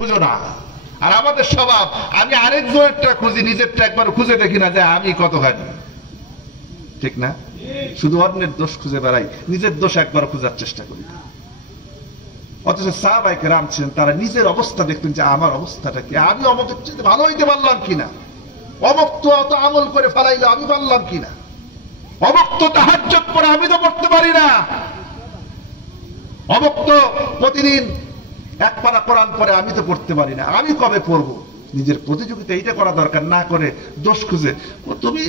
খুঁজো না। আর আমাদের স্বভাব, আমি আরেকজনেরটা খুঁজি, নিজেরটা একবার খুঁজে দেখি না যে আমি কতখানি। ঠিক না? শুধু অন্যের দোষ খুঁজে বেড়াই, নিজের দোষ একবার খোঁজার চেষ্টা করি না। অথচ সাহাবায়ে কেরাম ছিলেন, তারা নিজের অবস্থা দেখতেন যে আমার অবস্থাটা কি, আমি অমকের চেয়ে ভালো হইতে পারলাম কিনা, অমক তো অত আমল করে ফেলাইলো আমি পারলাম কিনা, অমক তো তাহাজ্জুদ পড়ে আমি তো পড়তে পারি না, অমক তো প্রতিদিন এক পারা কোরআন পড়ে আমি তো পড়তে পারি না, আমি কবে পড়বো। নিজের প্রতিযোগিতা এইটা করা দরকার, না করে দোষ খুঁজে তুমি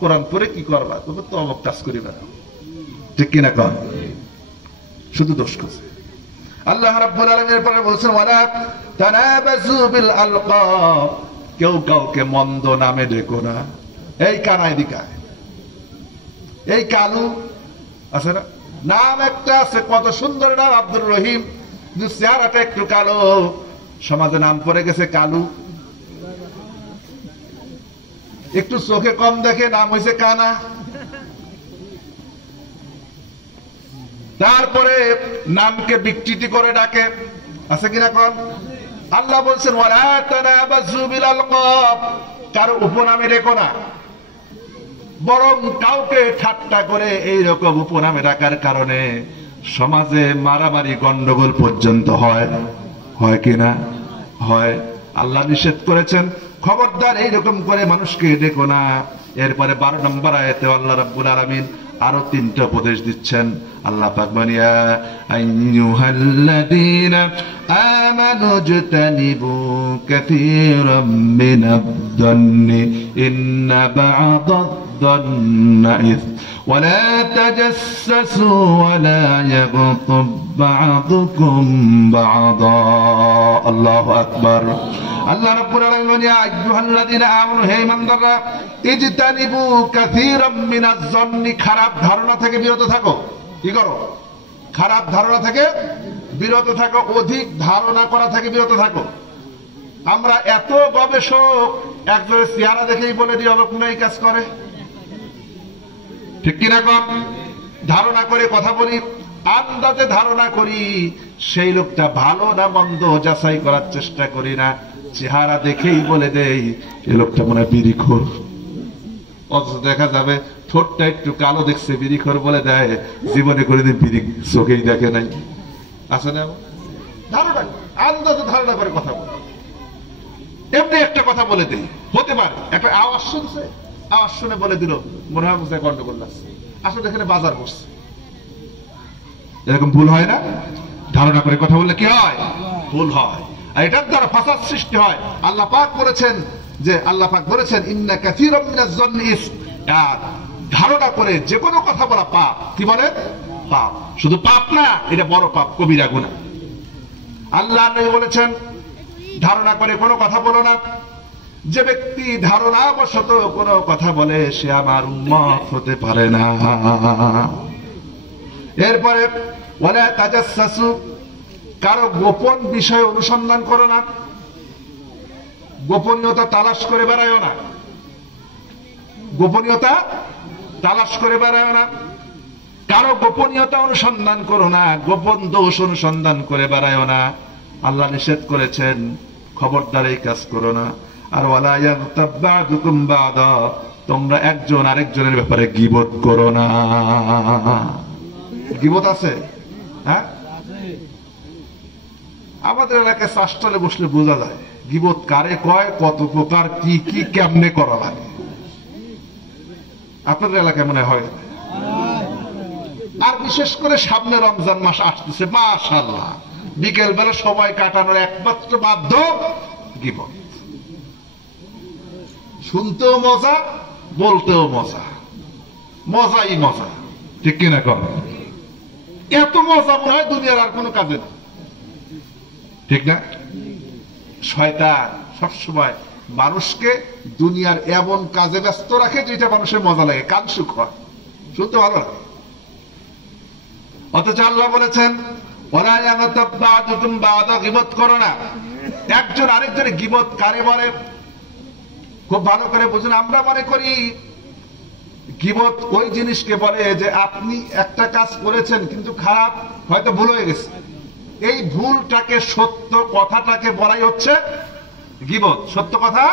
কোরআন পড়ে কি করবা, তুমি তো অমক কাজ করি বেড়াও। ঠিক কিনা কর? শুধু দোষ খুঁজে। আল্লাহ রাব্বুল আলামিন পরে বলছেন ওয়ালা তানাবাযু বিল আলকাব, কেউ কাউকে মন্দ নামে ডেকো না। এই কানাই দিকায়, এই কালু আছে না, নাম একটা আছে কত সুন্দর নাম আব্দুর রহিম, কিন্তু চেহারাটা একটু কালো, সমাজে নাম পড়ে গেছে কালু। একটু চোখে কম দেখে, নাম হয়েছে কানা। তারপরে নামকে বিকৃতি করে ডাকে, আছে কিনা কন? আল্লাহ বলছেন ওয়ালা তানাবাযু বিল আলকাব, কারো উপনামে রেখো না, বরং কাউকে ঠাট্টা করে এইরকম উপনামে ডাকার কারণে সমাজে মারামারি গন্ডগোল পর্যন্ত হয়। হয় কিনা? হয়। আল্লাহ নিষেধ করেছেন খবরদার এইরকম করে মানুষকে ডেকো না। এরপরে 12 নম্বর আয়াতে আল্লাহ রাব্বুল আলামিন আরো 3টা উপদেশ দিচ্ছেন। আল্লাহ পাক বলেন ইয়া আইয়ুহাল্লাযীনা আমানু জতানিবু কাসীরাম মিনাদ-দন্নি ইন্না বা'দাদ-দন্নি ইসম ওয়া লা তাজাসসু ওয়া লা ইয়াগতাব বা'দুকুম বা'দা। আল্লাহু আকবার। আল্লাহ রাব্বুল আলামিন ইয়া আইয়ুহাল্লাযীনা আমানু, হে ঈমানদাররা, ইজতানিবু কাসীরাম মিনাজ-জন্নি, খারাপ ধারণা থেকে বিরত থাকো। কি করো? খারাপ ধারণা থেকে বিরত থাকো, অধিক ধারণা করা থেকে বিরত থাকো। আমরা এত গবেষক, একজনের চেহারা দেখেই বলে দিই অমুক এই কাজ করে। ঠিক কিনা কম? ধারণা করে কথা বলি, আন্দাজে ধারণা করি সেই লোকটা ভালো না মন্দ যাচাই করার চেষ্টা করি না, চেহারা দেখেই বলে দেই এই লোকটা মনে হয় বিড়িখোর। অথচ দেখা যাবে ঠোঁটটা একটু কালো দেখছে, বিড়িখোর বলে দেয়, জীবনে কোনোদিন বিড়ি চোখেই দেখে নাই। আছে না? ধারণা, আন্দাজে ধারণা করে কথা বলে। এমনি একটা কথা বলে দেই, হতে পারে একটা আওয়াজ শুনছে, আওয়াজ শুনে বলে দিল মনে হয় বুঝে গন্ডগোল লাগছে, আসলে এখানে বাজার বসছে। এরকম ভুল হয় না? ধারণা করে কথা বললে কি হয়? ভুল হয়। আর এটার দ্বারা ফাসাদ সৃষ্টি হয়। আল্লাহ পাক বলেছেন যে, আল্লাহ পাক বলেছেন ইন্না কাসীরাম মিনাজ-জন্নি ইসম, ধারণা করে যে কোনো কথা বলা পাপ। কি বলে? পাপ। শুধু পাপ না, এটা বড় পাপ, কবিরা গুনাহ। আল্লাহ নবী বলেছেন ধারণা করে কোনো কথা বলো না। যে ব্যক্তি ধারণাবশত কোনো কথা বলে সে আমার উম্মত হতে পারে না। এরপরে ওয়ালা তাজাসসু, কারো গোপন বিষয় অনুসন্ধান করো না, গোপনীয়তা তালাশ করে বেড়ায়ও না, গোপনীয়তা তালাশ করে বেড়ায়ও না, কারো গোপনীয়তা অনুসন্ধান করো না, গোপন দোষ অনুসন্ধান করে বেড়ায়ও না। আল্লাহ নিষেধ করেছেন খবরদার এই কাজ করো না। আর ওয়ালা ইয়াগতাব বা'দুকুম বা'দা, তোমরা একজন আরেকজনের ব্যাপারে গীবত করো না। গীবত আছে? হ্যাঁ, আমাদের এলাকায় চাষটালে বসলে বোঝা যায় গীবত কারে কয়, কত প্রকার, কি কি কেমনে করা লাগে। আপনাদের এলাকায় মনে হয়। আর বিশেষ করে সামনে রমজান মাস আসতেছে, মাশাআল্লাহ, বিকেল বেলা সবাই কাটানোর একমাত্র মাধ্যম গীবত। শুনতেও মজা, বলতেও মজা, মজাই মজা। ঠিক কিনা কর? এত মজা মনে হয় দুনিয়ার আর কোনো কাজে না। ঠিক না? শয়তান সবসময় মানুষকে দুনিয়ার এমন কাজে ব্যস্ত রাখে যেটা মানুষের মজা লাগে, কান সুখ হয়, শুনতে ভালো লাগে। অথচ আল্লাহ বলেছেন ওয়ালা ইয়াগতাব বা'দুকুম বা'দা, গীবত করো না। একজন আরেকজনের গীবত কারে বলে খুব ভালো করে বুঝুন। আমরা মনে করি গীবত ওই জিনিসকে বলে যে আপনি একটা কাজ করেছেন কিন্তু খারাপ, হয়তো ভুল হয়ে গেছে, এই ভুলটাকে সত্য কথাটাকে বলাই হচ্ছে গীবত। সত্য কথা